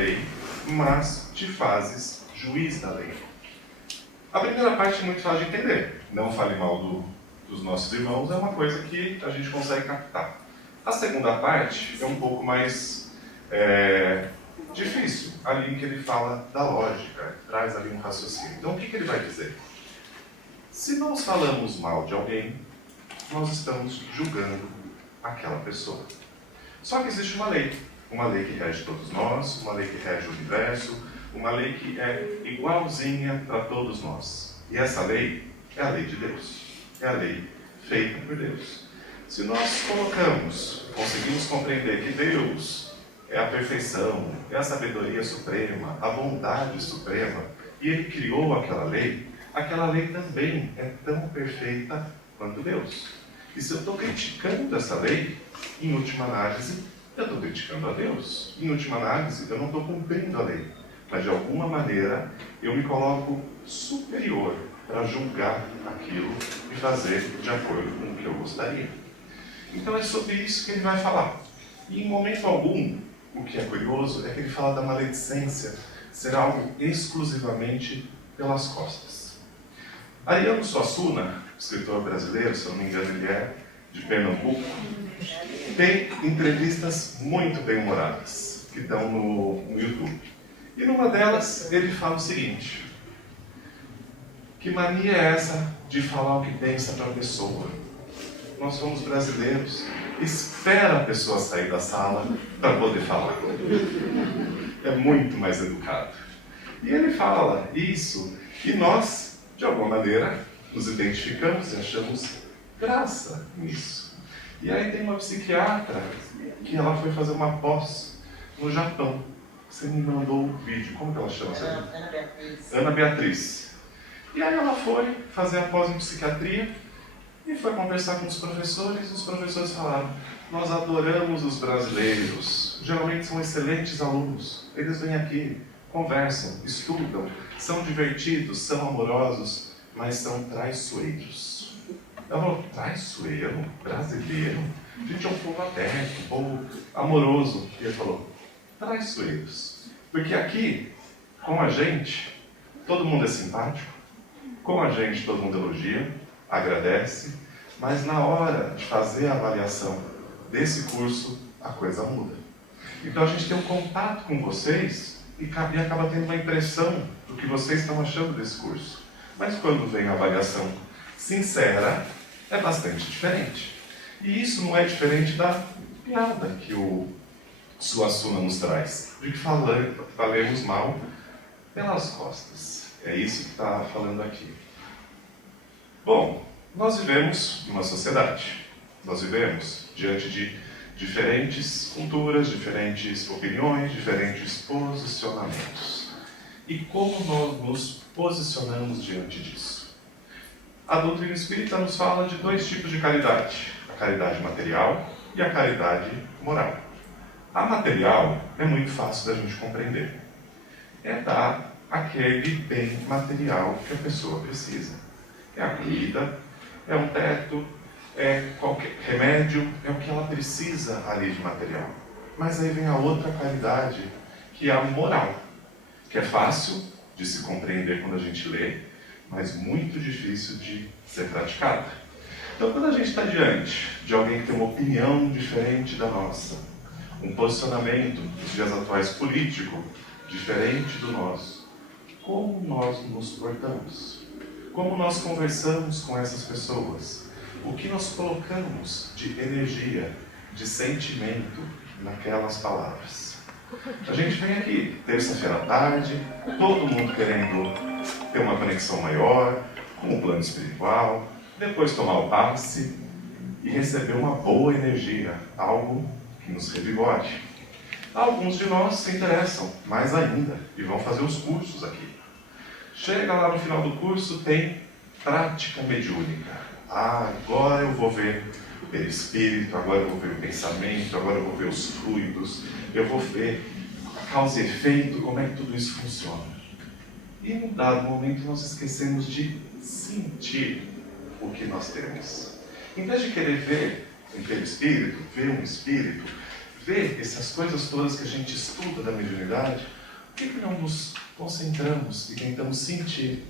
lei, mas te fazes juiz da lei. A primeira parte é muito fácil de entender. Não fale mal dos nossos irmãos, é uma coisa que a gente consegue captar. A segunda parte é um pouco mais difícil, ali que ele fala da lógica, traz ali um raciocínio. Então o que ele vai dizer? Se nós falamos mal de alguém, nós estamos julgando aquela pessoa. Só que existe uma lei que rege todos nós, uma lei que rege o universo, uma lei que é igualzinha para todos nós. E essa lei é a lei de Deus, é a lei feita por Deus. Se nós conseguimos compreender que Deus é a perfeição, é a sabedoria suprema, a bondade suprema, e Ele criou aquela lei também é tão perfeita quanto Deus. E se eu estou criticando essa lei, em última análise, eu estou criticando a Deus. Em última análise, eu não estou cumprindo a lei. Mas de alguma maneira, eu me coloco superior para julgar aquilo e fazer de acordo com o que eu gostaria. Então é sobre isso que ele vai falar. E em momento algum, o que é curioso é que ele fala da maledicência ser algo exclusivamente pelas costas. Ariano Suassuna, escritor brasileiro, se eu não me engano ele é de Pernambuco, tem entrevistas muito bem-humoradas que estão no YouTube. E numa delas ele fala o seguinte: que mania é essa de falar o que pensa para a pessoa? Nós somos brasileiros, espera a pessoa sair da sala para poder falar. É muito mais educado. E ele fala isso, e nós, de alguma maneira, nos identificamos e achamos graça nisso. E aí tem uma psiquiatra que ela foi fazer uma pós no Japão. Você me mandou um vídeo, como que ela chama? Ana Beatriz. Ana Beatriz. E aí ela foi fazer a pós em psiquiatria e foi conversar com os professores falaram: nós adoramos os brasileiros, geralmente são excelentes alunos, eles vêm aqui, conversam, estudam, são divertidos, são amorosos, mas são traiçoeiros. Ela falou: traiçoeiro? Brasileiro? A gente é um povo aberto, um povo amoroso. E ele falou: traiçoeiros. Porque aqui, com a gente, todo mundo é simpático, com a gente todo mundo elogia, agradece, mas na hora de fazer a avaliação desse curso, a coisa muda. Então a gente tem um contato com vocês e acaba tendo uma impressão do que vocês estão achando desse curso. Mas quando vem a avaliação sincera, é bastante diferente. E isso não é diferente da piada que o Suassuna nos traz, de que falemos mal pelas costas. É isso que está falando aqui. Bom, nós vivemos numa sociedade. Nós vivemos diante de diferentes culturas, diferentes opiniões, diferentes posicionamentos. E como nós nos posicionamos diante disso? A doutrina espírita nos fala de dois tipos de caridade: a caridade material e a caridade moral. A material é muito fácil da gente compreender. É dar aquele bem material que a pessoa precisa. É a comida, é um teto, é qualquer remédio, é o que ela precisa ali de material. Mas aí vem a outra caridade, que é a moral, que é fácil de se compreender quando a gente lê, mas muito difícil de ser praticada. Então, quando a gente está diante de alguém que tem uma opinião diferente da nossa, um posicionamento, nos dias atuais, político, diferente do nosso, como nós nos portamos? Como nós conversamos com essas pessoas? O que nós colocamos de energia, de sentimento naquelas palavras? A gente vem aqui, terça-feira à tarde, todo mundo querendo ter uma conexão maior, com o plano espiritual, depois tomar o passe e receber uma boa energia, algo que nos revigore. Alguns de nós se interessam mais ainda e vão fazer os cursos aqui. Chega lá no final do curso, tem prática mediúnica. Agora eu vou ver o perispírito, agora eu vou ver o pensamento, agora eu vou ver os fluidos, eu vou ver a causa e efeito, como é que tudo isso funciona. E num dado momento nós esquecemos de sentir o que nós temos. Em vez de querer ver um perispírito, ver um espírito, vê essas coisas todas que a gente estuda da mediunidade, por que não nos concentramos e tentamos sentir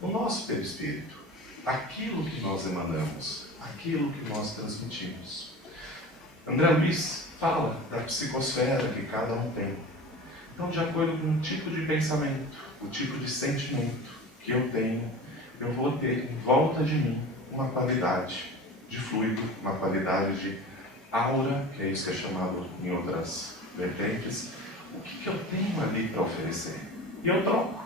o nosso perispírito, aquilo que nós emanamos, aquilo que nós transmitimos? André Luiz fala da psicosfera que cada um tem. Então, de acordo com o tipo de pensamento, o tipo de sentimento que eu tenho, eu vou ter em volta de mim uma qualidade de fluido, uma qualidade de aura, que é isso que é chamado em outras vertentes. O que eu tenho ali para oferecer? E eu troco.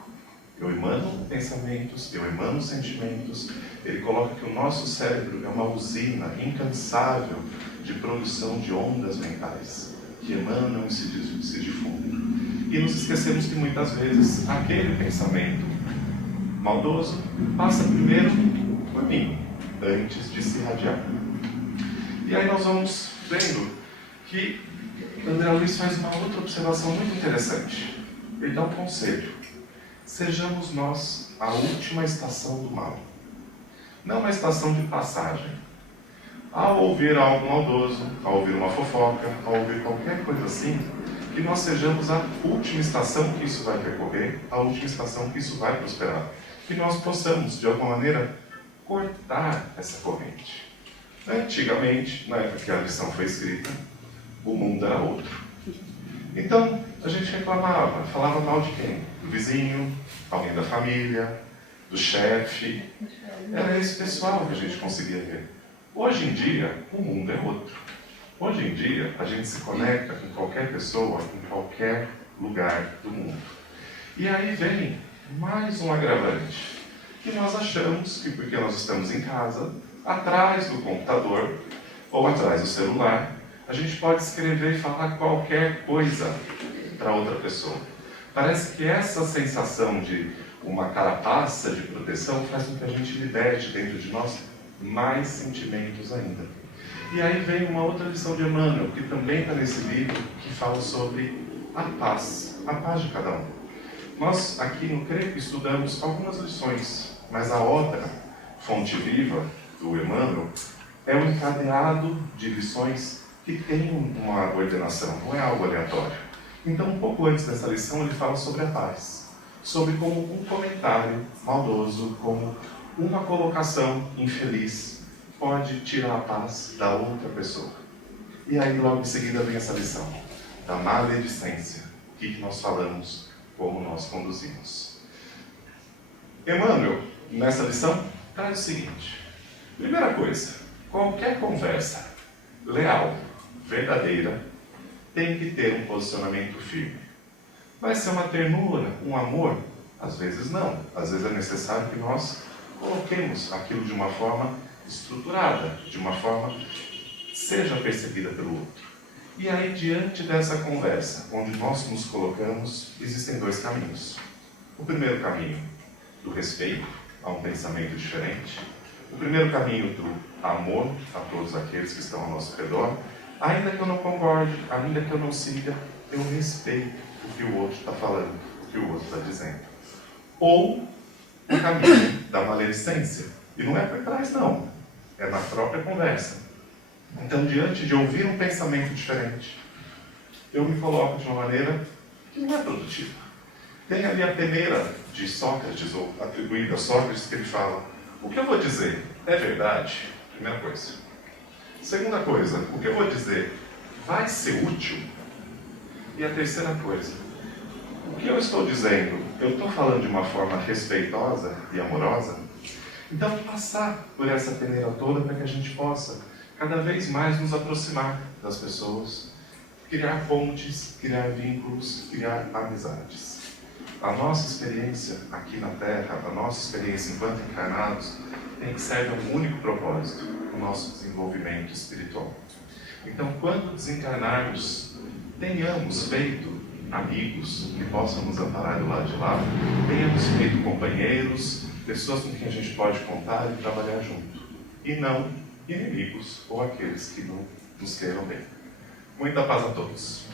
Eu emano pensamentos, eu emano sentimentos. Ele coloca que o nosso cérebro é uma usina incansável de produção de ondas mentais, que emanam e se difundem. E nos esquecemos que muitas vezes aquele pensamento maldoso passa primeiro por mim, antes de se irradiar. E aí nós vamos vendo que André Luiz faz uma outra observação muito interessante. Ele dá um conselho: sejamos nós a última estação do mal, não uma estação de passagem. Ao ouvir algo maldoso, ao ouvir uma fofoca, ao ouvir qualquer coisa assim, que nós sejamos a última estação que isso vai percorrer, a última estação que isso vai prosperar. Que nós possamos, de alguma maneira, cortar essa corrente. Antigamente, na época que a lição foi escrita, o mundo era outro. Então, a gente reclamava, falava mal de quem? Do vizinho, alguém da família, do chefe. Era esse pessoal que a gente conseguia ver. Hoje em dia, o mundo é outro. Hoje em dia, a gente se conecta com qualquer pessoa, em qualquer lugar do mundo. E aí vem mais um agravante, que nós achamos que porque nós estamos em casa, atrás do computador ou atrás do celular, a gente pode escrever e falar qualquer coisa para outra pessoa. Parece que essa sensação de uma carapaça de proteção faz com que a gente liberte dentro de nós mais sentimentos ainda. E aí vem uma outra lição de Emmanuel, que também está nesse livro, que fala sobre a paz de cada um. Nós aqui no CREP estudamos algumas lições, mas a obra Fonte Viva, do Emmanuel, é um encadeado de lições que tem uma ordenação, não é algo aleatório. Então, um pouco antes dessa lição, ele fala sobre a paz, sobre como um comentário maldoso, como uma colocação infeliz pode tirar a paz da outra pessoa. E aí, logo em seguida, vem essa lição da maledicência, o que nós falamos, como nós conduzimos. Emmanuel, nessa lição, traz o seguinte: primeira coisa, qualquer conversa leal, verdadeira, tem que ter um posicionamento firme. Vai ser uma ternura, um amor? Às vezes não. Às vezes é necessário que nós coloquemos aquilo de uma forma estruturada, de uma forma que seja percebida pelo outro. E aí, diante dessa conversa, onde nós nos colocamos, existem dois caminhos. O primeiro caminho do respeito a um pensamento diferente. O primeiro caminho do amor a todos aqueles que estão ao nosso redor. Ainda que eu não concorde, ainda que eu não siga, eu respeito o que o outro está falando, o que o outro está dizendo. Ou o caminho da maledicência. E não é por trás, não. É na própria conversa. Então, diante de ouvir um pensamento diferente, eu me coloco de uma maneira que não é produtiva. Tem ali a peneira de Sócrates, ou atribuída a Sócrates, que ele fala: o que eu vou dizer é verdade? Primeira coisa. Segunda coisa, o que eu vou dizer vai ser útil? E a terceira coisa, o que eu estou dizendo, eu estou falando de uma forma respeitosa e amorosa? Então, passar por essa peneira toda para que a gente possa cada vez mais nos aproximar das pessoas, criar pontes, criar vínculos, criar amizades. A nossa experiência aqui na Terra, a nossa experiência enquanto encarnados, tem que servir a um único propósito: o nosso desenvolvimento espiritual. Então, quando desencarnarmos, tenhamos feito amigos que possam nos amparar do lado de lá, tenhamos feito companheiros, pessoas com quem a gente pode contar e trabalhar junto, e não inimigos ou aqueles que não nos queiram bem. Muita paz a todos.